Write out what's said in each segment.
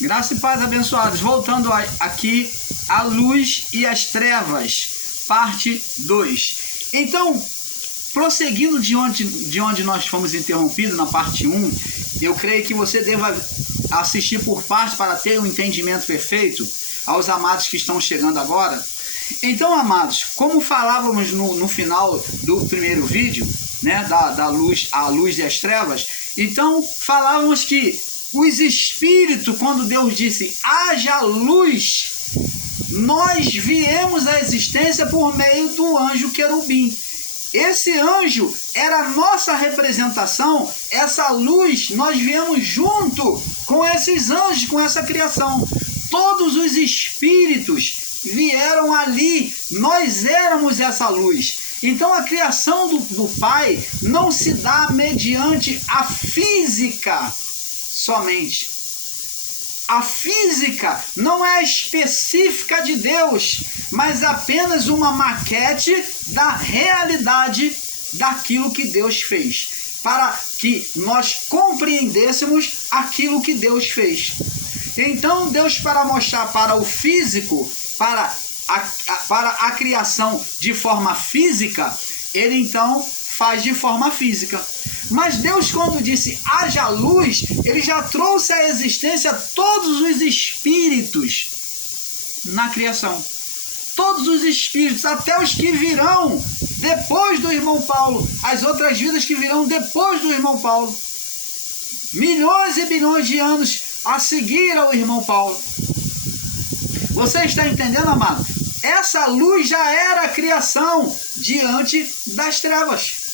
Graça e paz, abençoados. Voltando aqui, a luz e as trevas, parte 2. Então, prosseguindo de onde nós fomos interrompidos, na parte 1, eu creio que você deva assistir por parte para ter um entendimento perfeito aos amados que estão chegando agora. Então, amados, como falávamos no final do primeiro vídeo, né, da luz, a luz e as trevas, então falávamos que os espíritos, quando Deus disse haja luz, nós viemos à existência por meio do anjo querubim. Esse anjo era a nossa representação, essa luz, nós viemos junto com esses anjos, com essa criação. Todos os espíritos vieram ali, nós éramos essa luz. Então a criação do Pai não se dá mediante a física somente. A física não é específica de Deus, mas apenas uma maquete da realidade daquilo que Deus fez, para que nós compreendêssemos aquilo que Deus fez. Então Deus, para mostrar para o físico, para a criação de forma física, ele então faz de forma física. Mas Deus, quando disse haja luz, ele já trouxe à existência todos os espíritos na criação. Todos os espíritos, até os que virão depois do irmão Paulo, as outras vidas que virão depois do irmão Paulo. Milhões e bilhões de anos a seguir ao irmão Paulo. Você está entendendo, amado? Essa luz já era a criação diante das trevas.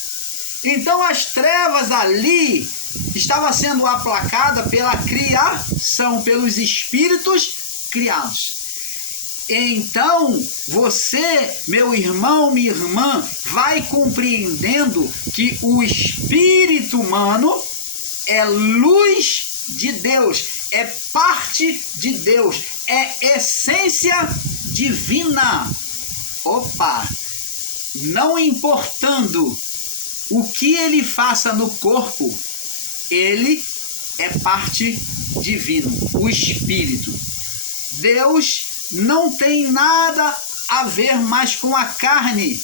Então as trevas ali estavam sendo aplacadas pela criação, pelos espíritos criados. Então você, meu irmão, minha irmã, vai compreendendo que o espírito humano é luz de Deus, é parte de Deus, é essência divina. Opa! Não importando o que ele faça no corpo, ele é parte divina, o espírito. Deus não tem nada a ver mais com a carne,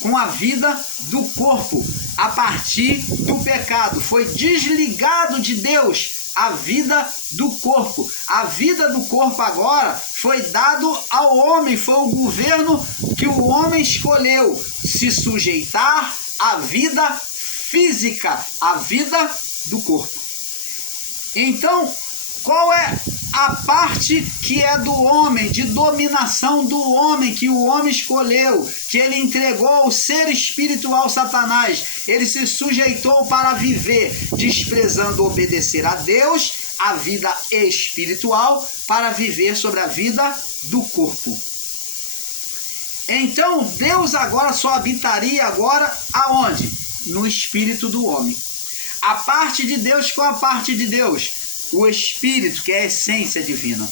com a vida do corpo. A partir do pecado, foi desligado de Deus a vida do corpo. A vida do corpo agora foi dado ao homem, foi o governo que o homem escolheu se sujeitar à vida física, à vida do corpo. Então, qual é a parte que é do homem, de dominação do homem, que o homem escolheu, que ele entregou ao ser espiritual Satanás? Ele se sujeitou para viver, desprezando obedecer a Deus, a vida espiritual, para viver sobre a vida do corpo. Então, Deus agora só habitaria agora aonde? No espírito do homem. A parte de Deus com a parte de Deus. O espírito, que é a essência divina.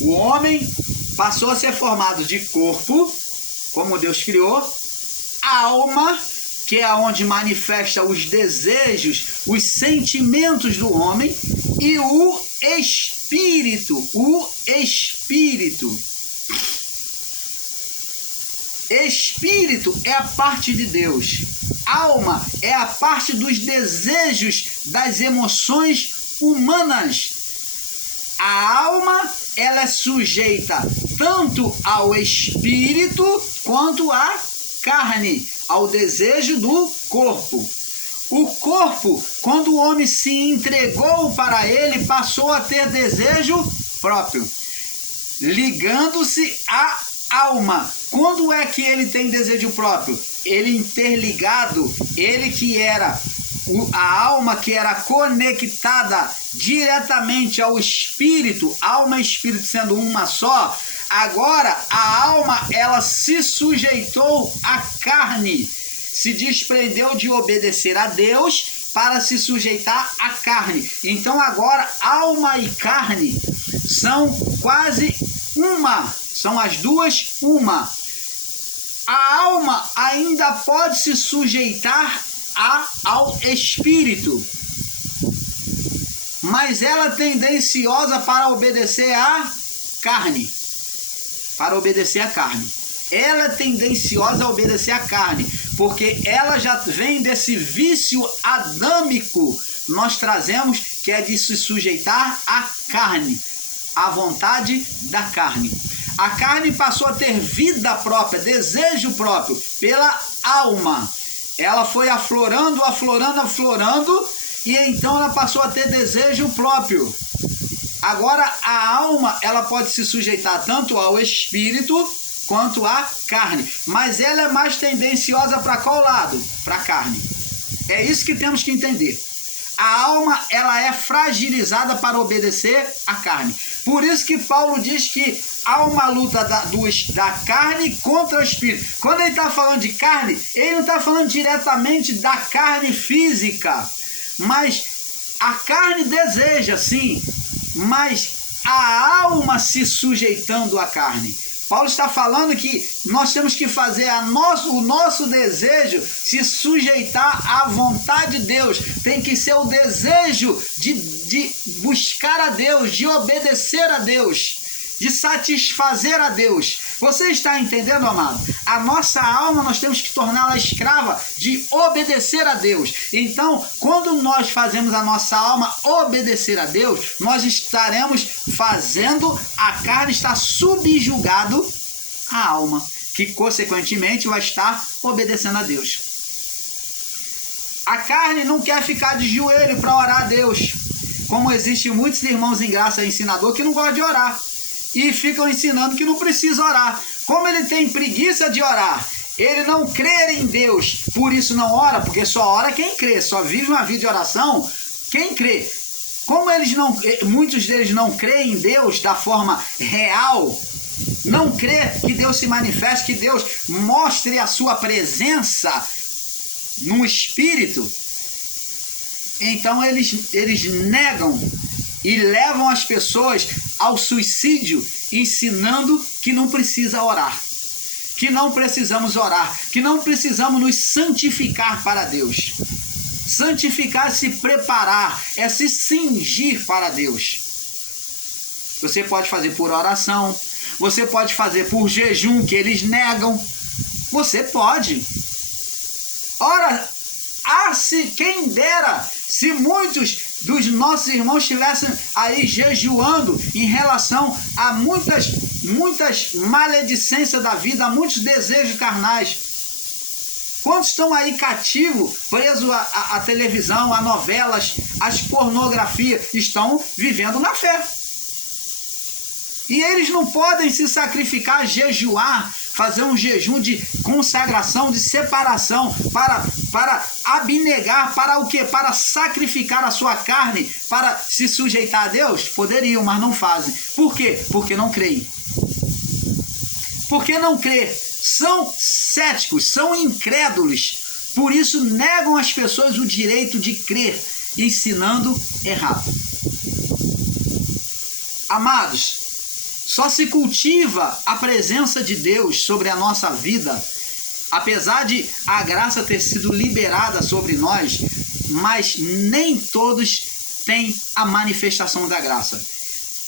O homem passou a ser formado de corpo, como Deus criou, alma, que é onde manifesta os desejos, os sentimentos do homem, e o espírito. O espírito. Espírito é a parte de Deus. Alma é a parte dos desejos, das emoções humanas. A alma, ela é sujeita tanto ao espírito quanto à carne, ao desejo do corpo. O corpo, quando o homem se entregou para ele, passou a ter desejo próprio, ligando-se à alma. Quando é que ele tem desejo próprio? Ele interligado, ele que era a alma que era conectada diretamente ao espírito, alma e espírito sendo uma só. Agora a alma, ela se sujeitou à carne, se desprendeu de obedecer a Deus para se sujeitar à carne. Então agora alma e carne são quase uma, são as duas uma. A alma ainda pode se sujeitar ao espírito, mas ela é tendenciosa para obedecer à carne. Para obedecer à carne. Ela é tendenciosa a obedecer à carne, porque ela já vem desse vício adâmico. Nós trazemos que é de se sujeitar à carne, à vontade da carne. A carne passou a ter vida própria, desejo próprio, pela alma. Ela foi aflorando, e então ela passou a ter desejo próprio. Agora a alma, ela pode se sujeitar tanto ao espírito quanto à carne, mas ela é mais tendenciosa para qual lado? Para a carne. É isso que temos que entender. A alma, ela é fragilizada para obedecer à carne. Por isso que Paulo diz que há uma luta da carne contra o espírito. Quando ele está falando de carne, ele não está falando diretamente da carne física, mas a carne deseja, sim, mas a alma se sujeitando à carne. Paulo está falando que nós temos que fazer o nosso desejo se sujeitar à vontade de Deus. Tem que ser o desejo de buscar a Deus, de obedecer a Deus, de satisfazer a Deus. Você está entendendo, amado? A nossa alma nós temos que torná-la escrava de obedecer a Deus. Então, quando nós fazemos a nossa alma obedecer a Deus, nós estaremos fazendo a carne estar subjugado à alma, que consequentemente vai estar obedecendo a Deus. A carne não quer ficar de joelho para orar a Deus, como existem muitos irmãos em graça ensinador que não gostam de orar e ficam ensinando que não precisa orar. Como ele tem preguiça de orar, ele não crê em Deus, por isso não ora, porque só ora quem crê, só vive uma vida de oração quem crê. Como muitos deles não creem em Deus da forma real, não crê que Deus se manifeste, que Deus mostre a sua presença no Espírito, então eles negam e levam as pessoas ao suicídio, ensinando que não precisa orar, que não precisamos orar, que não precisamos nos santificar para Deus. Santificar é se preparar, é se cingir para Deus. Você pode fazer por oração, você pode fazer por jejum, que eles negam. Você pode. Ora, quem dera se muitos dos nossos irmãos estivessem aí jejuando em relação a muitas maledicências da vida, a muitos desejos carnais. Quantos estão aí cativos, presos à televisão, a novelas, às pornografias, estão vivendo na fé. E eles não podem se sacrificar, jejuar, fazer um jejum de consagração, de separação, para abnegar, para o quê? Para sacrificar a sua carne, para se sujeitar a Deus? Poderiam, mas não fazem. Por quê? Porque não creem. Porque não crê. São céticos, são incrédulos. Por isso negam às pessoas o direito de crer, ensinando errado. Amados, só se cultiva a presença de Deus sobre a nossa vida, apesar de a graça ter sido liberada sobre nós, mas nem todos têm a manifestação da graça.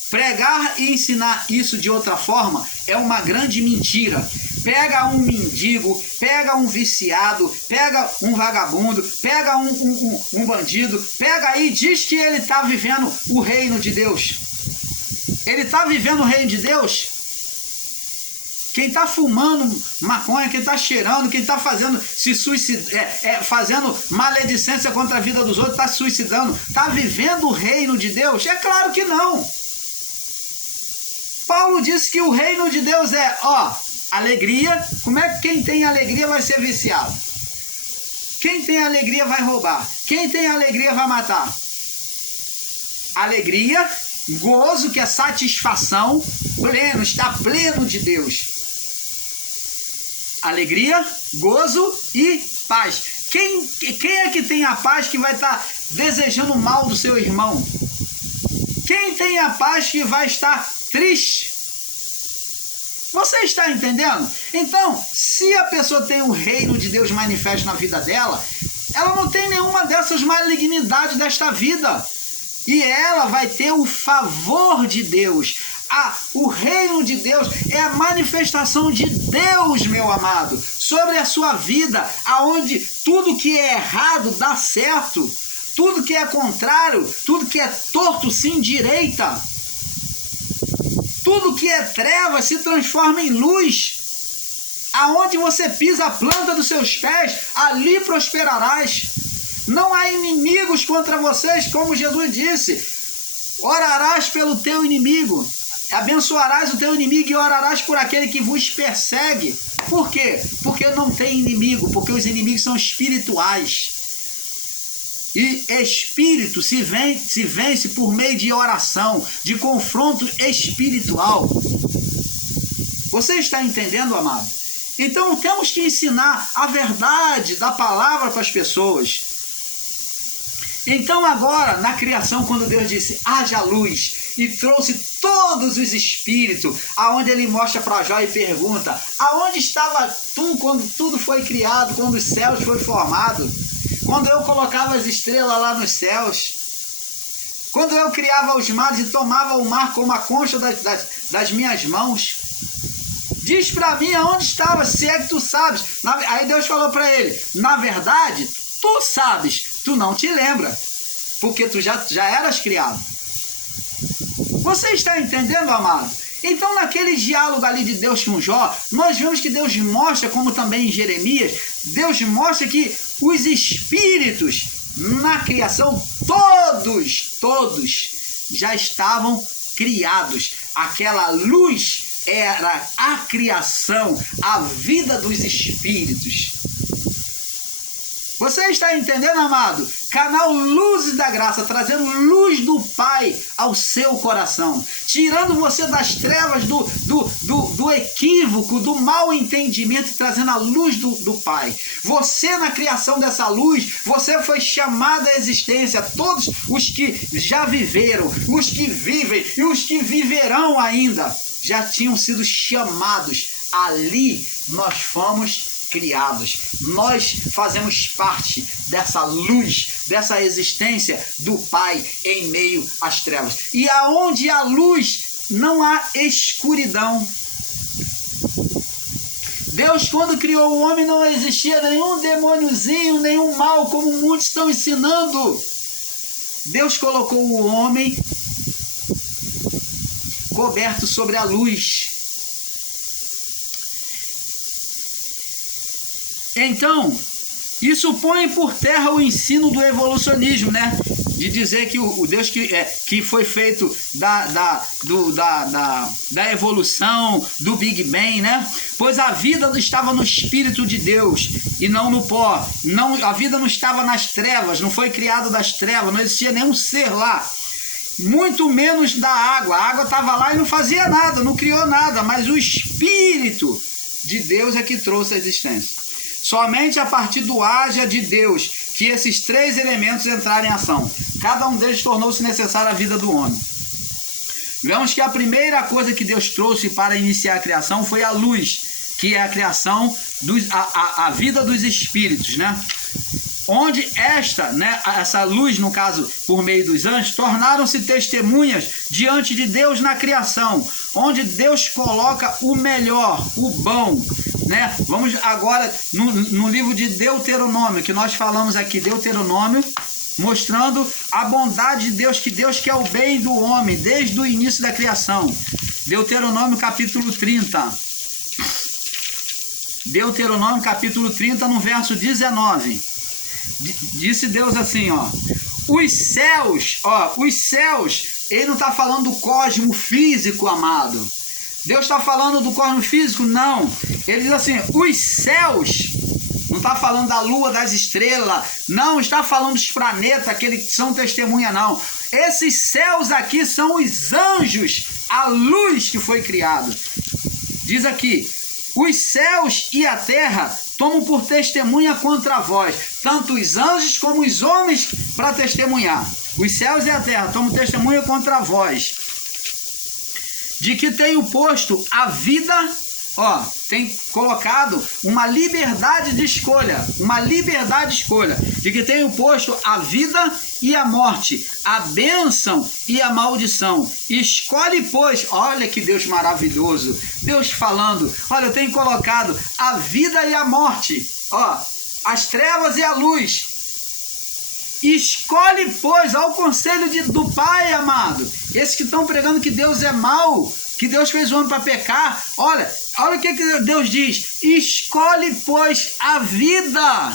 Pregar e ensinar isso de outra forma é uma grande mentira. Pega um mendigo, pega um viciado, pega um vagabundo, pega um bandido, pega aí e diz que ele está vivendo o reino de Deus. Ele está vivendo o reino de Deus? Quem está fumando maconha, quem está cheirando, quem está fazendo fazendo maledicência contra a vida dos outros, está se suicidando, está vivendo o reino de Deus? É claro que não. Paulo disse que o reino de Deus é, alegria. Como é que quem tem alegria vai ser viciado? Quem tem alegria vai roubar. Quem tem alegria vai matar. Alegria, gozo, que é satisfação, pleno, está pleno de Deus. Alegria, gozo e paz. Quem é que tem a paz que vai estar desejando o mal do seu irmão? Quem tem a paz que vai estar triste? Você está entendendo? Então, se a pessoa tem o reino de Deus manifesto na vida dela, ela não tem nenhuma dessas malignidades desta vida. e ela vai ter o favor de Deus. O reino de Deus é a manifestação de Deus, meu amado, sobre a sua vida, aonde tudo que é errado dá certo, tudo que é contrário, tudo que é torto se endireita, tudo que é treva se transforma em luz. Aonde você pisa a planta dos seus pés, ali prosperarás. Não há inimigos contra vocês, como Jesus disse. Orarás pelo teu inimigo, abençoarás o teu inimigo e orarás por aquele que vos persegue. Por quê? Porque não tem inimigo, porque os inimigos são espirituais. E espírito se vence por meio de oração, de confronto espiritual. Você está entendendo, amado? Então temos que ensinar a verdade da palavra para as pessoas. Então agora, na criação, quando Deus disse, haja luz, e trouxe todos os espíritos, aonde ele mostra para Jó e pergunta, aonde estava tu quando tudo foi criado, quando os céus foram formados? Quando eu colocava as estrelas lá nos céus? Quando eu criava os mares e tomava o mar como a concha das minhas mãos? Diz para mim aonde estava, se é que tu sabes. Aí Deus falou para ele, na verdade, tu sabes, tu não te lembra, porque tu já eras criado. Você está entendendo, amado? Então, naquele diálogo ali de Deus com Jó, nós vemos que Deus mostra, como também em Jeremias, Deus mostra que os espíritos na criação, todos já estavam criados. Aquela luz era a criação, a vida dos espíritos. Você está entendendo, amado? Canal Luzes da Graça, trazendo luz do Pai ao seu coração, tirando você das trevas do equívoco, do mau entendimento, e trazendo a luz do Pai. Você, na criação dessa luz, você foi chamado à existência. Todos os que já viveram, os que vivem e os que viverão ainda, já tinham sido chamados. Ali nós fomos criados. Nós fazemos parte dessa luz, dessa existência do Pai em meio às trevas. E aonde há luz, não há escuridão. Deus, quando criou o homem, não existia nenhum demôniozinho, nenhum mal, como muitos estão ensinando. Deus colocou o homem coberto sobre a luz. Então, isso põe por terra o ensino do evolucionismo, né? De dizer que o Deus que foi feito da evolução, do Big Bang, né? Pois a vida estava no Espírito de Deus e não no pó. Não, a vida não estava nas trevas, não foi criada das trevas, não existia nenhum ser lá. Muito menos da água. A água estava lá e não fazia nada, não criou nada, mas o Espírito de Deus é que trouxe a existência. Somente a partir do haja de Deus que esses três elementos entraram em ação. Cada um deles tornou-se necessário à vida do homem. Vemos que a primeira coisa que Deus trouxe para iniciar a criação foi a luz, que é a criação, a vida dos espíritos, né? Onde essa luz, no caso, por meio dos anjos, tornaram-se testemunhas diante de Deus na criação, onde Deus coloca o melhor, o bom, né? Vamos agora no livro de Deuteronômio, que nós falamos aqui, Deuteronômio, mostrando a bondade de Deus, que Deus quer o bem do homem desde o início da criação. Deuteronômio capítulo 30. Deuteronômio capítulo 30, no verso 19. Disse Deus assim, os céus, ele não está falando do cosmo físico, amado. Deus está falando do cosmo físico? Não. Ele diz assim, os céus, não está falando da lua, das estrelas, não está falando dos planetas, aqueles que são testemunha, não. Esses céus aqui são os anjos, a luz que foi criada. Diz aqui, os céus e a terra tomam por testemunha contra vós, tanto os anjos como os homens para testemunhar. Os céus e a terra tomam testemunha contra vós, de que tenho posto a vida, tem colocado uma liberdade de escolha, de que tenho posto a vida e a morte, a bênção e a maldição. Escolhe, pois, olha que Deus maravilhoso, Deus falando, olha, eu tenho colocado a vida e a morte, ó, as trevas e a luz. Escolhe, pois, ao conselho do Pai, amado. Esses que estão pregando que Deus é mau, que Deus fez o homem para pecar. Olha o que Deus diz. Escolhe, pois, a vida,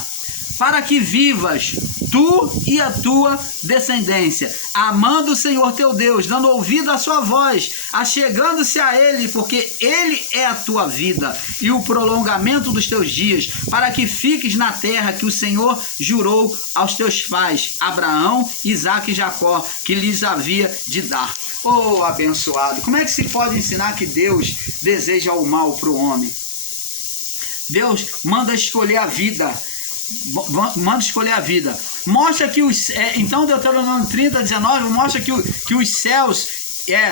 para que vivas, tu e a tua descendência, amando o Senhor teu Deus, dando ouvido à sua voz, achegando-se a Ele, porque Ele é a tua vida e o prolongamento dos teus dias, para que fiques na terra que o Senhor jurou aos teus pais, Abraão, Isaque e Jacó, que lhes havia de dar. Oh, abençoado! Como é que se pode ensinar que Deus deseja o mal para o homem? Deus manda escolher a vida. Mostra que então Deuteronômio 30, 19 mostra que os céus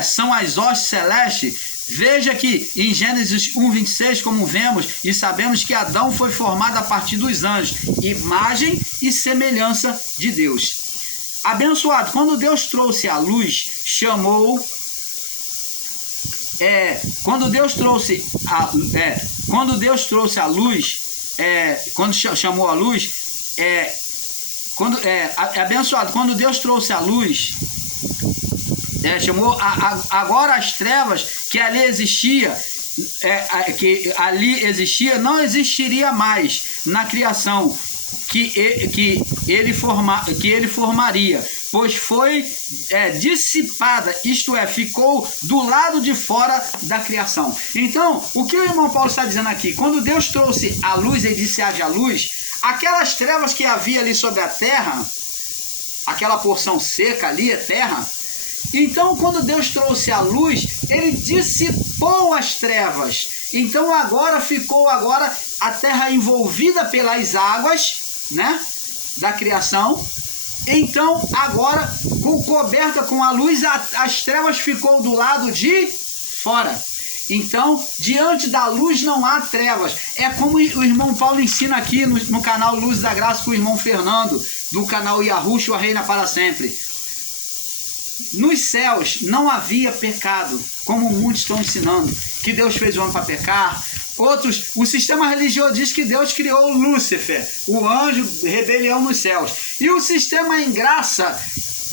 são as hostes celestes. Veja que em Gênesis 1, 26, como vemos e sabemos que Adão foi formado a partir dos anjos, imagem e semelhança de Deus. Abençoado, quando Deus trouxe a luz, quando Deus trouxe a luz, quando chamou a luz, abençoado, quando Deus trouxe a luz, chamou agora as trevas que ali existia, não existiria mais na criação que ele formaria, pois foi dissipada, isto é, ficou do lado de fora da criação. Então, o que o irmão Paulo está dizendo aqui? Quando Deus trouxe a luz e disse haja luz, aquelas trevas que havia ali sobre a terra, aquela porção seca ali, é terra. Então, quando Deus trouxe a luz, Ele dissipou as trevas. Então, agora ficou a terra envolvida pelas águas, né, da criação. Então, agora, coberta com a luz, as trevas ficou do lado de fora. Então, diante da luz não há trevas. É como o irmão Paulo ensina aqui no canal Luz da Graça com o irmão Fernando, do canal Yahushua Reina para Sempre. Nos céus não havia pecado, como muitos estão ensinando, que Deus fez o homem para pecar. Outros, o sistema religioso diz que Deus criou Lúcifer, o anjo, rebelião nos céus. E o sistema em graça,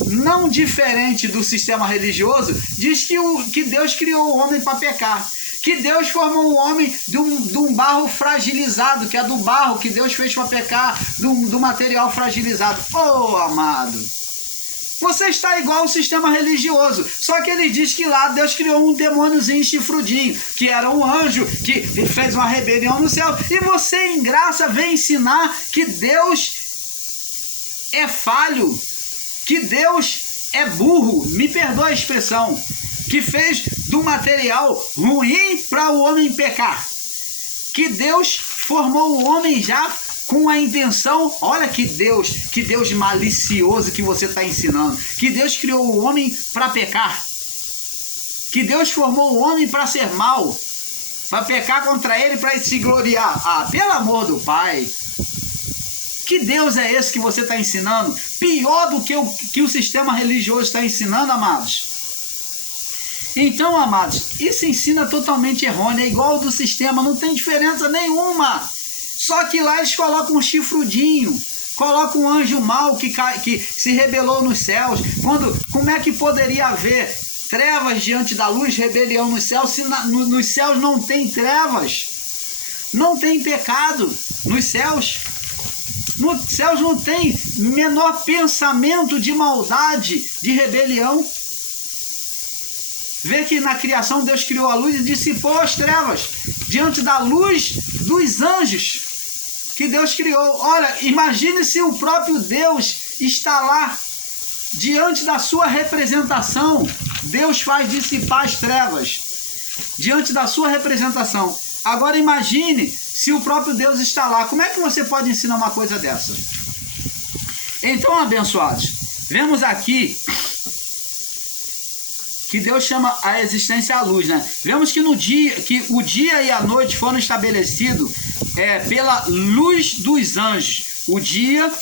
não diferente do sistema religioso, diz que Deus criou o homem para pecar. Que Deus formou o homem de um barro fragilizado, que é do barro que Deus fez para pecar, do material fragilizado. Oh, amado! Você está igual ao sistema religioso, só que ele diz que lá Deus criou um demôniozinho chifrudinho, que era um anjo, que fez uma rebelião no céu, e você em graça vem ensinar que Deus é falho, que Deus é burro, me perdoa a expressão, que fez do material ruim para o homem pecar, que Deus formou o homem já com a intenção, olha que Deus malicioso que você está ensinando, que Deus criou o homem para pecar, que Deus formou o homem para ser mau, para pecar contra ele, para se gloriar. Ah, pelo amor do Pai, que Deus é esse que você está ensinando? Pior do que o sistema religioso está ensinando, amados. Então, amados, isso ensina totalmente errôneo, é igual ao do sistema, não tem diferença nenhuma. Só que lá eles colocam um chifrudinho, colocam um anjo mau que se rebelou nos céus. Como é que poderia haver trevas diante da luz, rebelião nos céus, se nos céus não tem trevas? Não tem pecado nos céus. Nos céus não tem menor pensamento de maldade, de rebelião. Vê que na criação Deus criou a luz e dissipou as trevas diante da luz dos anjos que Deus criou. Olha, imagine se o próprio Deus está lá diante da sua representação. Deus faz dissipar as trevas diante da sua representação. Agora imagine se o próprio Deus está lá. Como é que você pode ensinar uma coisa dessa? Então, abençoados, vemos aqui que Deus chama a existência a luz, né? Vemos que que o dia e a noite foram estabelecidos pela luz dos anjos. O dia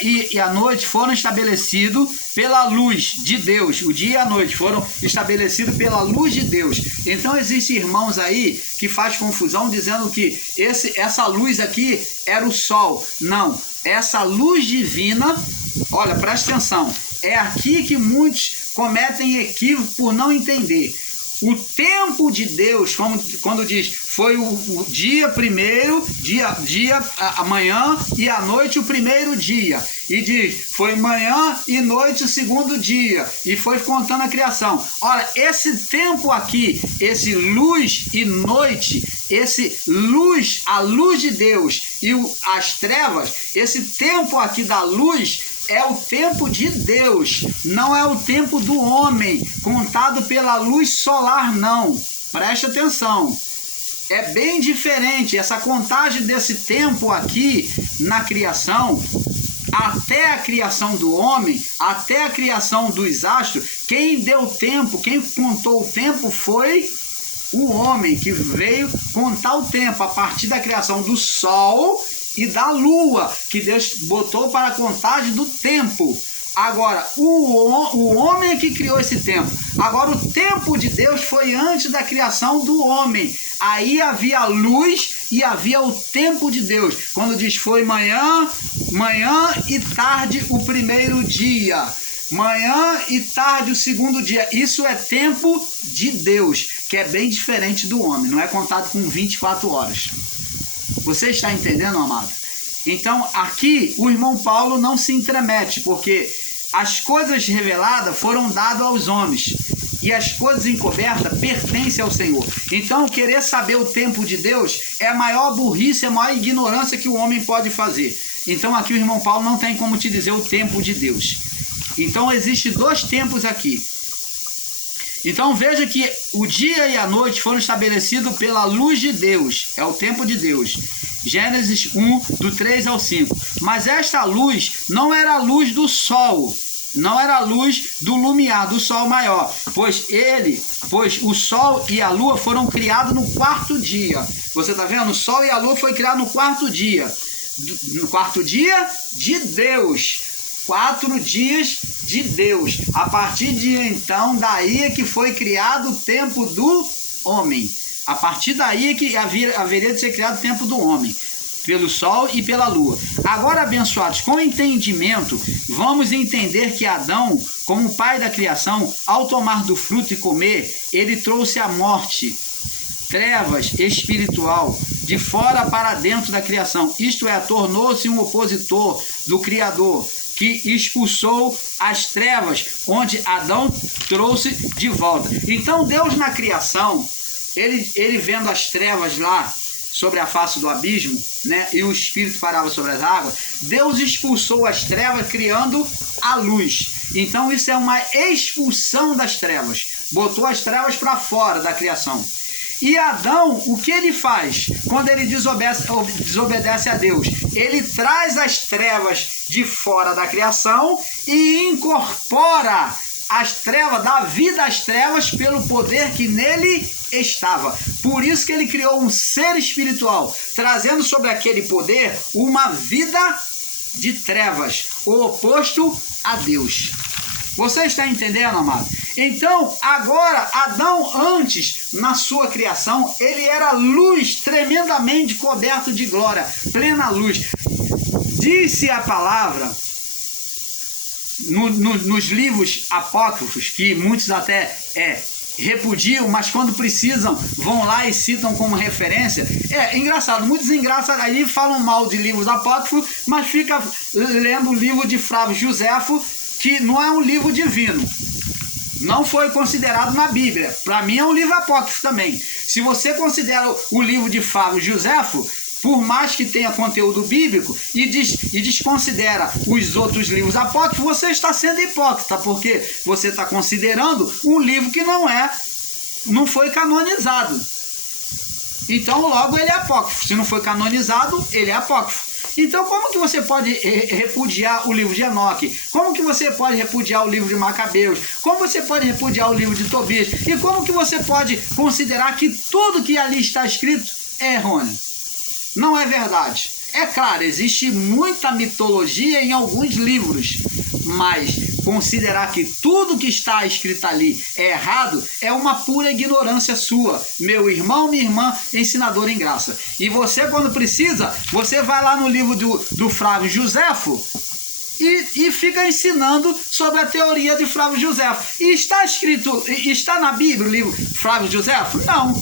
e a noite foram estabelecidos pela luz de Deus. O dia e a noite foram estabelecidos pela luz de Deus. Então existem irmãos aí que faz confusão dizendo que essa luz aqui era o sol. Não, essa luz divina, olha, presta atenção, é aqui que muitos cometem equívoco por não entender. O tempo de Deus, quando diz, foi o dia primeiro, amanhã e a noite o primeiro dia. E diz, foi manhã e noite o segundo dia. E foi contando a criação. Olha, esse tempo aqui, esse luz e noite, a luz de Deus e as trevas, esse tempo aqui da luz é o tempo de Deus, não é o tempo do homem, contado pela luz solar, não. Preste atenção. É bem diferente essa contagem desse tempo aqui na criação, até a criação do homem, até a criação dos astros. Quem deu tempo, quem contou o tempo foi o homem, que veio contar o tempo a partir da criação do sol e da lua, que Deus botou para a contagem do tempo. Agora, o homem é que criou esse tempo. Agora, o tempo de Deus foi antes da criação do homem. Aí havia luz e havia o tempo de Deus. Quando diz foi manhã e tarde o primeiro dia. Manhã e tarde o segundo dia. Isso é tempo de Deus, que é bem diferente do homem. Não é contado com 24 horas. Você está entendendo, amado? Então, aqui, o irmão Paulo não se intromete, porque as coisas reveladas foram dadas aos homens, e as coisas encobertas pertencem ao Senhor. Então, querer saber o tempo de Deus é a maior burrice, a maior ignorância que o homem pode fazer. Então, aqui o irmão Paulo não tem como te dizer o tempo de Deus. Então, existem dois tempos aqui. Então veja que o dia e a noite foram estabelecidos pela luz de Deus, é o tempo de Deus. Gênesis 1, do 3 ao 5. Mas esta luz não era a luz do sol, não era a luz do lumiar, do sol maior, pois o sol e a lua foram criados no quarto dia. Você está vendo? O sol e a lua foi criado no quarto dia. No quarto dia de Deus. 4 dias de Deus. A partir de então, daí é que foi criado o tempo do homem. A partir daí é que haveria de ser criado o tempo do homem, pelo sol e pela lua. Agora, abençoados, com entendimento, vamos entender que Adão, como pai da criação, ao tomar do fruto e comer, ele trouxe a morte, trevas espiritual, de fora para dentro da criação. Isto é, tornou-se um opositor do Criador, que expulsou as trevas, onde Adão trouxe de volta. Então Deus na criação, ele vendo as trevas lá sobre a face do abismo, né, e o Espírito parava sobre as águas, Deus expulsou as trevas criando a luz. Então isso é uma expulsão das trevas, botou as trevas para fora da criação. E Adão, o que ele faz quando ele desobedece a Deus? Ele traz as trevas de fora da criação e incorpora as trevas, dá vida às trevas pelo poder que nele estava. Por isso que ele criou um ser espiritual, trazendo sobre aquele poder uma vida de trevas, o oposto a Deus. Você está entendendo, amado? Então, agora, Adão, antes, na sua criação, ele era luz, tremendamente coberto de glória, plena luz. Disse a palavra, nos livros apócrifos, que muitos até repudiam, mas quando precisam, vão lá e citam como referência. É engraçado, muitos engraçados aí falam mal de livros apócrifos, mas fica lendo o livro de Flávio Joséfo, que não é um livro divino, não foi considerado na Bíblia. Para mim é um livro apócrifo também. Se você considera o livro de Flávio Joséfo, por mais que tenha conteúdo bíblico, e desconsidera os outros livros apócrifos, você está sendo hipócrita, porque você está considerando um livro que não foi canonizado. Então logo ele é apócrifo. Se não foi canonizado, ele é apócrifo. Então, como que você pode repudiar o livro de Enoque? Como que você pode repudiar o livro de Macabeus? Como você pode repudiar o livro de Tobias? E como que você pode considerar que tudo que ali está escrito é errôneo? Não é verdade. É claro, existe muita mitologia em alguns livros, mas considerar que tudo que está escrito ali é errado é uma pura ignorância sua, meu irmão, minha irmã, ensinador em graça. E você, quando precisa, você vai lá no livro do Flávio Joséfo e fica ensinando sobre a teoria de Flávio Joséfo. E está escrito, está na Bíblia o livro Flávio Joséfo? Não.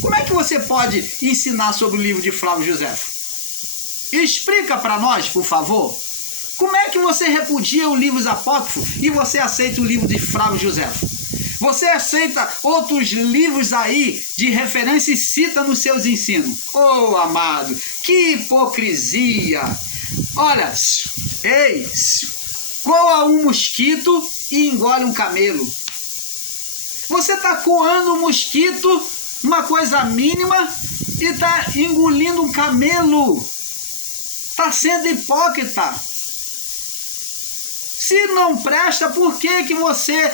Como é que você pode ensinar sobre o livro de Flávio Joséfo? Explica para nós, por favor. Como é que você repudia os livros apócrifos e você aceita o livro de Flávio Joséfo? Você aceita outros livros aí de referência e cita nos seus ensinos. Oh, amado, que hipocrisia! Olha, ei, coa um mosquito e engole um camelo. Você está coando um mosquito, uma coisa mínima, e está engolindo um camelo. Está sendo hipócrita. Se não presta, por que você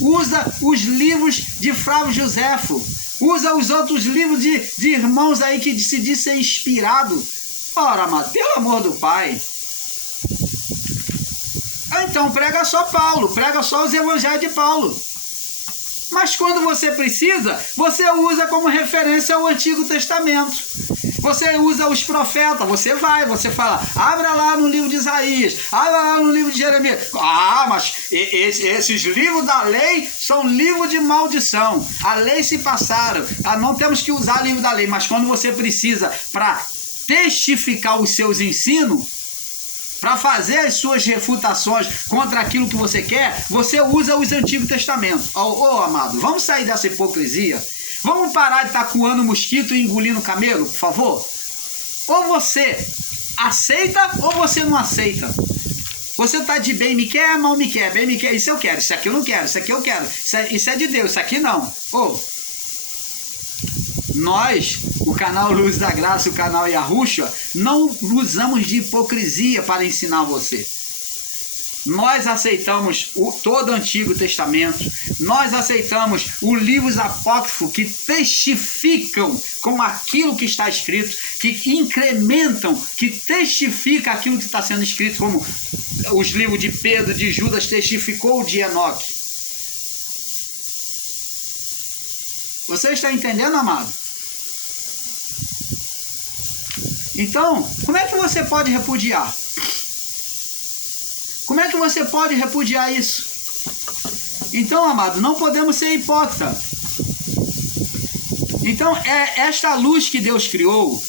usa os livros de Flávio Joséfo? Usa os outros livros de irmãos aí que se diz ser inspirado? Ora, amado, pelo amor do Pai. Então prega só Paulo, prega só os evangelhos de Paulo. Mas quando você precisa, você usa como referência o Antigo Testamento. Você usa os profetas, você fala, abra lá no livro de Isaías, abra lá no livro de Jeremias. Ah, mas esses livros da lei são livros de maldição. A lei se passaram, não temos que usar o livro da lei, mas quando você precisa para testificar os seus ensinos, para fazer as suas refutações contra aquilo que você quer, você usa os Antigos Testamentos. Amado, vamos sair dessa hipocrisia? Vamos parar de estar coando mosquito e engolindo camelo, por favor? Ou você aceita ou você não aceita. Você está de bem me quer, mal me quer, bem me quer, isso eu quero, isso aqui eu não quero, isso aqui eu quero, isso é de Deus, isso aqui não. Nós, o canal Luz da Graça, o canal Yahushua, não usamos de hipocrisia para ensinar você. Nós aceitamos todo o Antigo Testamento, nós aceitamos os livros apócrifos que testificam com aquilo que está escrito, que incrementam, que testificam aquilo que está sendo escrito, como os livros de Pedro, de Judas, testificou de Enoque. Você está entendendo, amado? Então, como é que você pode repudiar? Como é que você pode repudiar isso? Então, amado, não podemos ser hipócritas. Então, esta luz que Deus criou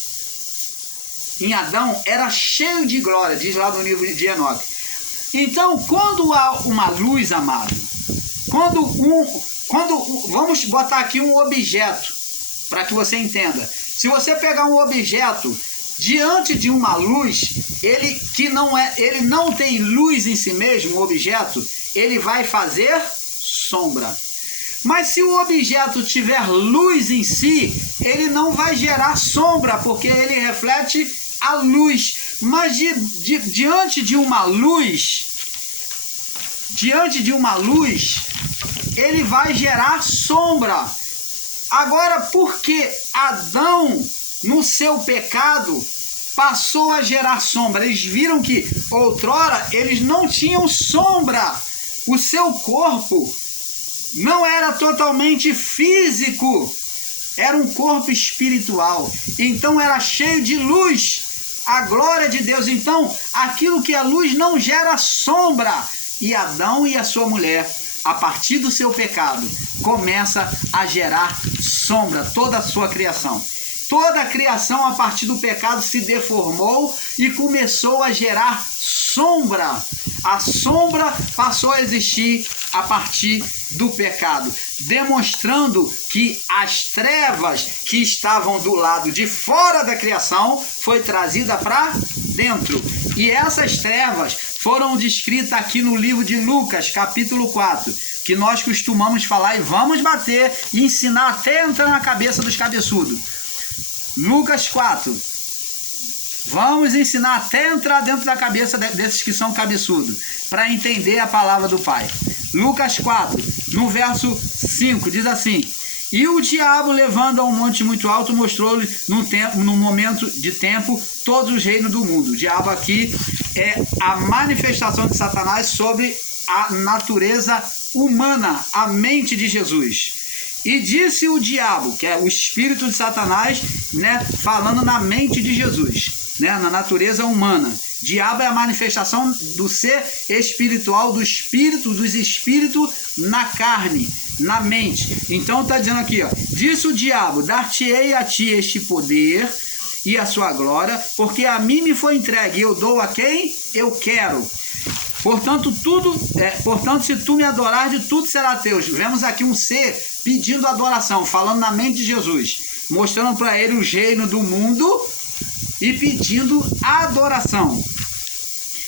em Adão era cheio de glória, diz lá no livro de Enoque. Então, quando há uma luz, amado, vamos botar aqui um objeto, para que você entenda. Se você pegar um objeto diante de uma luz, ele não tem luz em si mesmo, o objeto, ele vai fazer sombra. Mas se o objeto tiver luz em si, ele não vai gerar sombra, porque ele reflete a luz. Mas diante de uma luz, ele vai gerar sombra. Agora, porque Adão, no seu pecado, passou a gerar sombra. Eles viram que outrora eles não tinham sombra. O seu corpo não era totalmente físico, era um corpo espiritual. Então era cheio de luz, a glória de Deus. Então aquilo que é luz não gera sombra. E Adão e a sua mulher, a partir do seu pecado, começa a gerar sombra, toda a sua criação. Toda a criação, a partir do pecado, se deformou e começou a gerar sombra. A sombra passou a existir a partir do pecado, demonstrando que as trevas que estavam do lado de fora da criação foi trazida para dentro. E essas trevas foram descritas aqui no livro de Lucas, capítulo 4, que nós costumamos falar e vamos bater e ensinar até entrar na cabeça dos cabeçudos. Lucas 4, Vamos ensinar até entrar dentro da cabeça desses que são cabeçudos, para entender a palavra do Pai. Lucas 4, no verso 5, diz assim: e o diabo, levando a um monte muito alto, mostrou-lhe num momento de tempo todos os reinos do mundo. O diabo aqui é a manifestação de Satanás sobre a natureza humana, a mente de Jesus. E disse o diabo, que é o espírito de Satanás, né, falando na mente de Jesus, né, na natureza humana. Diabo é a manifestação do ser espiritual, do espírito, dos espíritos na carne, na mente. Então está dizendo aqui, ó, disse o diabo: dar-te-ei a ti este poder e a sua glória, porque a mim me foi entregue, e eu dou a quem eu quero. Portanto, se tu me adorares, tudo será teu. Vemos aqui um ser pedindo adoração, falando na mente de Jesus, mostrando para ele os reinos do mundo e pedindo adoração.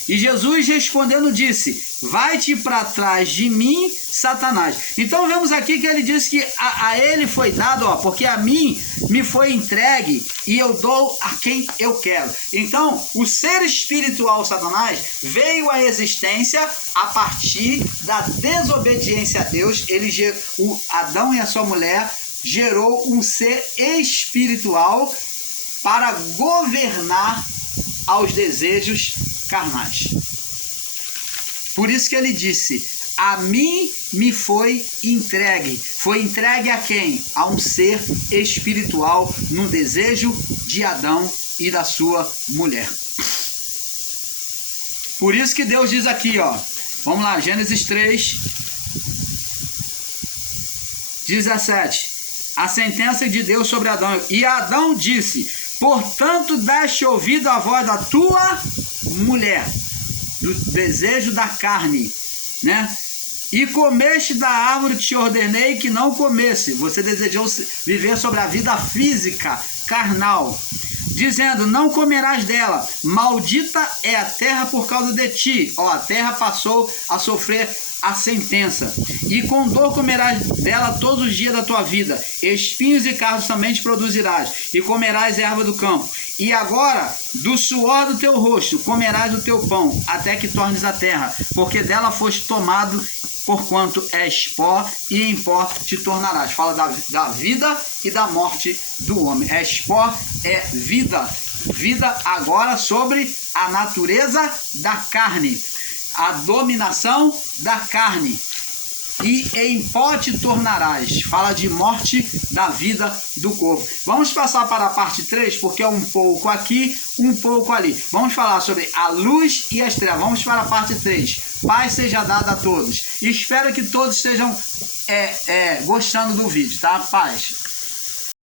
E Jesus respondendo disse: vai-te para trás de mim, Satanás. Então vemos aqui que ele diz que a ele foi dado, ó, porque a mim me foi entregue e eu dou a quem eu quero. Então o ser espiritual Satanás veio à existência a partir da desobediência a Deus. O Adão e a sua mulher gerou um ser espiritual para governar aos desejos carnais. Por isso que ele disse: a mim me foi entregue. Foi entregue a quem? A um ser espiritual, no desejo de Adão e da sua mulher. Por isso que Deus diz aqui, ó, vamos lá, Gênesis 3, 17. A sentença de Deus sobre Adão. E Adão disse: portanto, deste ouvido à voz da tua mulher, do desejo da carne, né? E comeste da árvore que te ordenei que não comesse. Você desejou viver sobre a vida física, carnal, dizendo: não comerás dela, maldita é a terra por causa de ti. Ó, a terra passou a sofrer a sentença, e com dor comerás dela todos os dias da tua vida, espinhos e cardos também te produzirás, e comerás erva do campo. E agora, do suor do teu rosto comerás o teu pão, até que tornes a terra, porque dela foste tomado, porquanto és pó, e em pó te tornarás. Fala da vida e da morte do homem. És pó, é vida. Vida agora sobre a natureza da carne, a dominação da carne. E em pó te tornarás. Fala de morte da vida do corpo. Vamos passar para a parte 3, porque é um pouco aqui, um pouco ali. Vamos falar sobre a luz e as trevas. Vamos para a parte 3. Paz seja dada a todos. Espero que todos estejam gostando do vídeo, tá? Paz.